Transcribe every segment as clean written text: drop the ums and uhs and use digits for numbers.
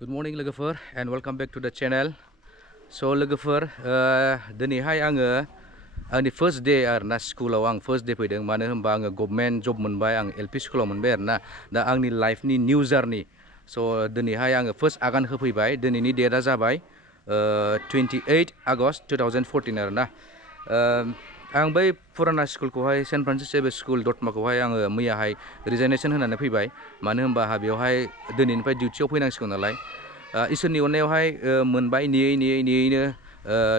Good morning लोगोफोर and welcome back to the channel. So लोगोफोर दिनैहाय आङो आंनि first day आरोना स्कुलाव आं first day फैदों मानो होनबा आङो गभर्नमेन्ट जब मोनबाय आं LP स्कुलाव मोनबाय आरोना दा आंनि लाइफनि निउ जार्नि स' दिनैहाय आङो फार्स्ट आगान होफैबाय दिनैनि डेटआ जाबाय 28 आगस्ट 2014 आरोना आं बै पुराना स्कुलखौहाय सेन्ट फ्रान्सिस जेभियर स्कुल दतमाखौहाय आङो मैयाहाय रिजाइनेसन होनानै फैबाय मानो होनबा आंहा बेवहाय दिनैनिफ्राय डिउटियाव फैनांसिगौ नालाय इसोरनि अननायावहाय मोनबाय नेयैनो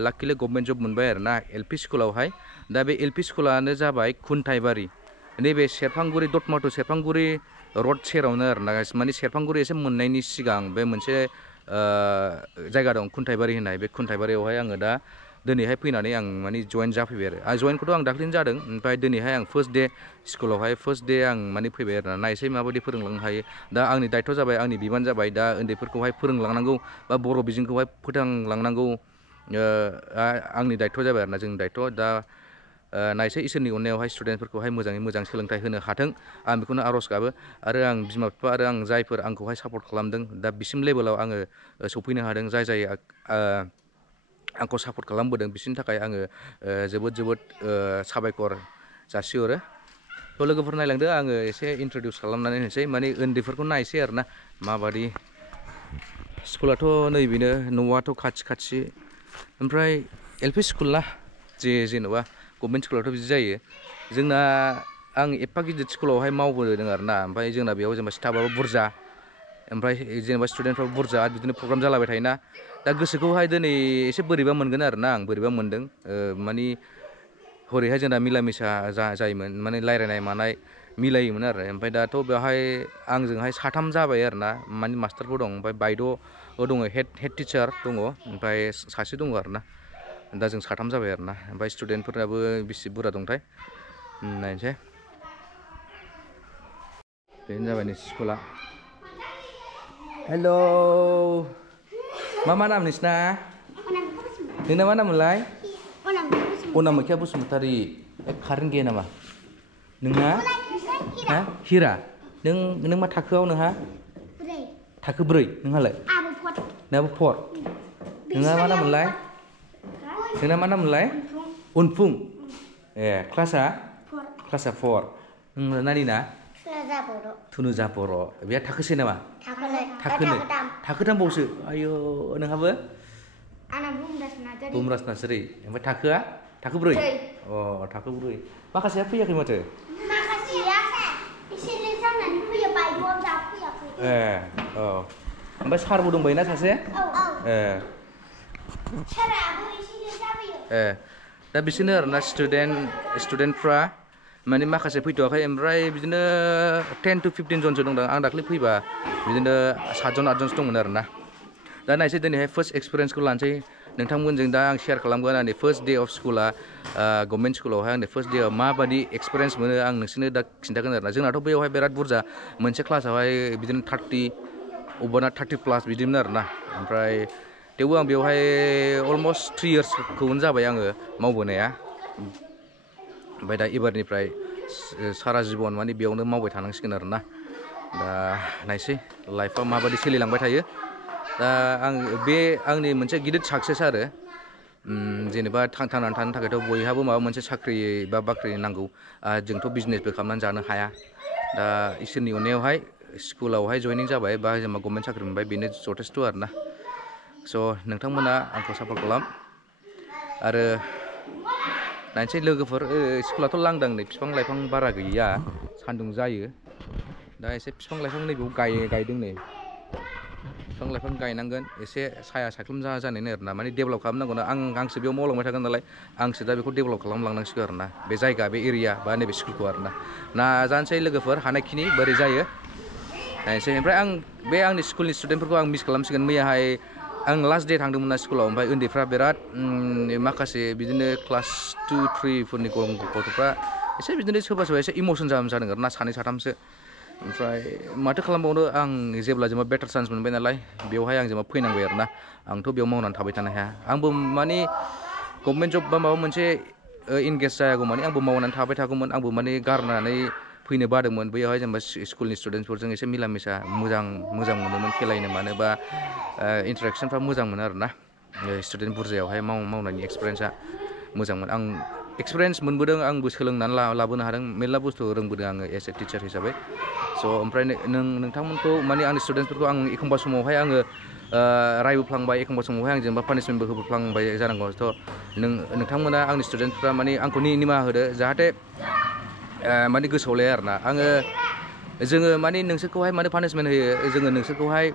लाकिलि गभर्नमेन्ट जब मोनबाय आरोना LP स्कुलावहाय दा बे LP स्कुलानो जाबाय खुन्थाइबारि नैबे सेरफांगुरि दतमा टु सेरफांगुरि रड सेरावनो आरोना माने सेरफांगुरि एसे मोननायनि सिगां बे मोनसे जायगा दं खुन्थाइबारि होननाय बे खुन्थाइबारियावहाय आङो दा दिनैहाय फैनानै आं माने जइन जाफैबाय आरो जइनखौथ' आं दाख्लैनो जादों ओमफ्राय दिनैहाय आं फार्स्ट डे स्कुलावहाय फार्स्ट डे आं माने फैबाय आरोना नायसै माबायदि फोरोंलांनो हायो दा आंनि दायथ' जाबाय आंनि बिबान जाबाय दा उन्दैफोरखौहाय फोरोंलांनांगौ बा बर' बिजोंखौहाय फोथांलांनांगौ आंनि दायथ' जाबाय आरोना जोंनि दायथ' दा नायसै इसोरनि अननायावहाय स्टुडेन्टफोरखौहाय मोजाङै मोजां सोलोंथाइ होनो हाथों आं बेखौनो आर'ज गाबो आरो आं बिमा बिफा आरो आं जायफोर आंखौहाय सापर्ट खालामदों दा बिसिम लेभेलाव आङो सौफैनो हादों जाय आंखौ सापर्ट खालामबोदों बिसोरनि थाखाय आङो जोबोद साबायखर जासिहरो थ' लोगोफोर नायलांदो आङो एसे इन्ट्रडिउस खालामनानै होनोसै माने उन्दैफोरखौ नायसै आरोना माबादि स्कुलाथ' नैबेनो न'आथ' खाथि ओमफ्राय LP स्कुलना जेन'बा गभर्नमेन्ट स्कुलावथ' बिदि जायो जोंना आं एफा गिदिर स्कुलावहाय मावबोदों आरोना ओमफ्राय जोंना बेयाव जेनेबा स्टाफआबो बुरजा ओमफ्राय जेनेबा स्टुडेन्टफ्राबो बुरजा बिदिनो प्रग्राम जालाबाय थायोना दा गोसोखौहाय दिनै एसे बोरैबा मोनगोन आरोना आं बोरैबा मोनदों माने हरैहाय जोंना मिला मिसा जायोमोन माने रायलायनाय मानाय मिलायोमोन आरो ओमफ्राय दाथ' बेवहाय आंजोंहाय साथाम जाबाय आरोना माने मास्टारबो दं ओमफ्राय बायद' दङ हेड टिचार दङ ओमफ्राय सासे दङ आरोना दा जों साथाम जाबाय आरोना ओमफ्राय स्टुडेन्टफोराबो बेसे बुरजा दंथाय नायनोसै बेनो जाबाय नै स्कुला हेल' मा नाम नोंसिना नोंना मा नाममोनलाय अनामिका बसुमतारी कारेन्ट गैया नामा नोंना हिरा नों मा थाखोआव नोंहा थाखो 4 नोंहालाय नोंहाबो 4 नोंहा मा नाममोनलाय नोंना मा नाममोनलाय उनफुं क्लासा 4 नानिना थुनुजा बर' बेहा थाखोसे नामा थाखोथाम बावसो आयौ नोंहाबो बुमराज नार्जारि ओमफ्राय थाखोआ थाखो 4 थाखो 4 माखासेया फैयाखै माथो ओमफ्राय सारबो दंबायोना सासे दा बिसोरनो आरोना स्टुडेन्टफ्रा माने माखासे फैथ'वाखै ओमफ्राय बिदिनो 10 to 15 जनसो दं आं दाख्लै फैबा बिदिनो 7 जन 8 जनसो दंमोन आरोना दा नायसै दिनैहाय फार्स्ट एक्सपिरियेन्सखौ लानोसै नोंथांमोनजों दा आं शेयार खालामगोन आंनि फार्स्ट डे अफ स्कुला गभर्नमेन्ट स्कुलावहाय आंनि फार्स्ट डेआव माबादि एक्सपिरियेन्स मोनो आं नोंसोरनो दा खिन्थागोन आरोना जोंनाथ' बेवहाय बिराद बुरजा मोनसे क्लासावहाय बिदिनो 30 अबेबाना 30+ बिदिमोन आरोना ओमफ्राय थेवबो आं बेवहाय अलमस्ट 3 इयार्सखौनो जाबाय आङो मावबोनाया ओमफ्राय दा एबारनिफ्राय सारा जिबन माने बेयावनो मावबाय थानांसिगोन आरोना दा नायसै लाइफआ माबादि सोलिलांबाय थायो दा बे आंनि मोनसे गिदिर साक्सेस आरो जेनेबा थांनानै थानो थाखायथ' बयहाबो माबा मोनसे साख्रि बा बाख्रि नांगौ जोंथ' बिजनेसबो खालामनानै जानो हाया दा इसोरनि अननायावहाय स्कुलावहाय जयनिं जाबाय बा जेनेबा गभर्नमेन्ट साख्रि मोनबाय बेनो जथेस्थ' आरोना स' नोंथांमोना आंखौ सापर्ट खालाम आरो नायनोसै लोगोफोर स्कुलाथ' लांदां नै बिफां लाइफां बारा गैया सान्दुं जायो दा एसे बिफां लाइफां नैबेयाव गायदों नै बिफां लाइफां गायनांगोन एसे साया सायख्लुम जानायनो आरोना माने डेभेलप खालामनांगौना आंसो बेयाव मावलांबाय थागोन नालाय आंसो दा बेखौ डेभेलप खालामलांनांसिगौ आरोना बे जायगा बे एरिया बा नैबे स्कुलखौ आरोना नाजानोसै लोगोफोर हानायखिनि बोरै जायो नायनोसै ओमफ्राय बे आंनि स्कुलनि स्टुडेन्टफोरखौ आं मिस खालामसिगोन मैयाहाय आं लास्ट डे थांदोंमोन ना स्कुलाव ओमफ्राय उन्दैफ्रा बिराद माखासे बिदिनो क्लास 2, 3 फोरनि गथ'फ्रा एसे बिदिनो सोरबा एसे इमसन जादों आरोना 2, 3सो ओमफ्राय माथो खालामबावनो आं जेब्ला जेनेबा बेटार चान्स मोनबाय नालाय बेवहाय आं जेनेबा फैनांबाय आरोना आंथ' बेयाव मावनानै थाबाय थानो हाया आंबो माने गभर्नमेन्ट जब बा माबा मोनसे इंगेज जायागौ माने आंबो मावनानै थाबाय थागौमोन आंबो माने गारनानै फैनो बादोंमोन बैयावहाय जेनेबा स्कुलनि स्टुडेन्टसफोरजों एसे मिला मिसा मोजां मोनोमोन खेलायनो मानोबा इन्टारेक्सनफ्रा मोजां मोनो आरोना स्टुडेन्ट बुरजायावहाय मावनायनि एक्सपिरियेन्सआ मोजांमोन आं एक्सपिरियेन्स मोनबोदों आंबो सोलोंनानै लाबोनो हादों मेरला बुस्थु रोंबोदों आङो एज ए टिचार हिसाबै स' ओमफ्राय नोंथांमोनखौ माने आंनि स्टुडेन्टसफोरखौ आं एखमबा समावहाय आङो रायबोफ्लांबाय एखमबा समावहाय आं जेनेबा पानिशमेन्टबो होबोफ्लांबाय जानांगौ थ' नोंथांमोना आंनि स्टुडेन्टफ्रा माने आंखौ निमाहा होदो जाहाथे माने गोसोआव लाया आरोना जोङो माने नोंसोरखौहाय मानो पानिशमेन्ट होयो जोङो नोंसोरखौहाय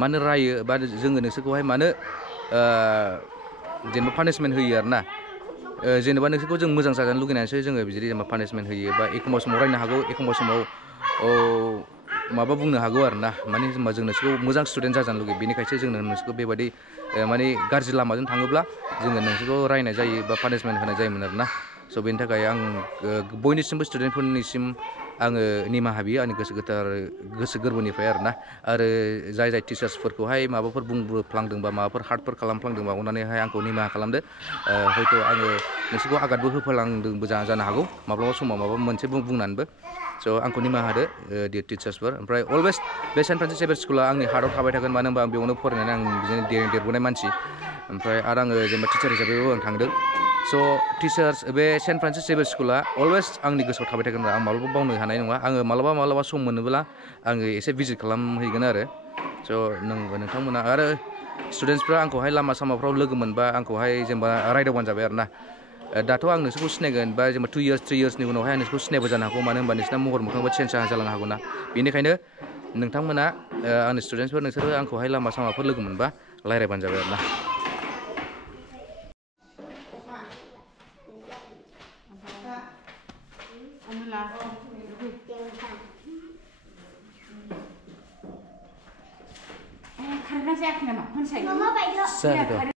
मानो रायो बा जोङो नोंसोरखौहाय मानो जेनेबा पानिशमेन्ट होयो आरोना जेनेबा नोंसोरखौ जों मोजां जाजानो लुगैनानैसो जोङो बिदि जेनेबा पानिशमेन्ट होयो बा एखमबा समाव रायनो हागौ एखमबा समाव माबा बुंनो हागौ आरोना माने होनबा जों नोंसोरखौ मोजां स्टुडेन्ट जाजानो लुगैयो बेनिखायसो जोंनो नोंसोरखौ बेबायदि माने गाज्रि लामाजों थाङोब्ला जोङो नोंसोरखौ रायनाय जायो बा पानिशमेन्ट होनाय जायोमोन आरोना स' बेनि थाखाय आं बयनिसिमबो स्टुडेन्टफोरनिसिम आङो निमाहा बियो आंनि गोसो गोरबोनिफ्राय आरोना आरो जाय टिचार्सफोरखौहाय माबाफोर बुंफ्लांदोंबा माबाफोर हार्टफोर खालामफ्लांदोंबा अननानैहाय आंखौ निमाहा खालामदो हयथ' आङो नोंसोरखौ आघातबो होफ्लांदोंबो जानो हागौ माब्लाबा समाव माबा मोनसे बुंनानैबो स' आंखौ निमाहा होदो डियर टिचार्सफोर ओमफ्राय अलवेज बे सेन्ट फ्रान्सिस जेभियार स्कुला आंनि हार्टआव थाबाय थागोन मानो होनबा आं बेयावनो फरायनानै आं बिदिनो देरबोनाय मानसि ओमफ्राय आरो आङो जेनेबा टिचार हिसाबैबो आं थांदों स' बे सेन्ट फ्रान्सिस जेभियार स्कुला अलवेज आंनि गोसोआव थाबाय थागोन आं माब्लाबा बावनो हानाय नङा आङो माब्लाबा सम मोनोब्ला आङो एसे भिजिट खालामहैगोन आरो स' नोंथांमोना आरो स्टुडेन्टसफ्रा आंखौहाय लामा सामाफ्राव लोगो मोनबा आंखौहाय जेनेबा रायदावबानो जाबाय आरोना दाथ' आं नोंसोरखौ सिनायगोन बा जेनेबा 2 years 3 yearsनि उनावहाय आं नोंसोरखौ सिनायबो जानो हागौ मानो होनबा नोंसिना महर मोखांबो चेन्ज जालांनो हागौ ना बेनिखायनो नोंथांमोना आंनि स्टुडेन्टसफोर नोंसोरो आंखौहाय लामा सामाफोर लोगो मोनबा रायज्लायबानो जाबाय आरोना Karena saya kenapa? Kan saya.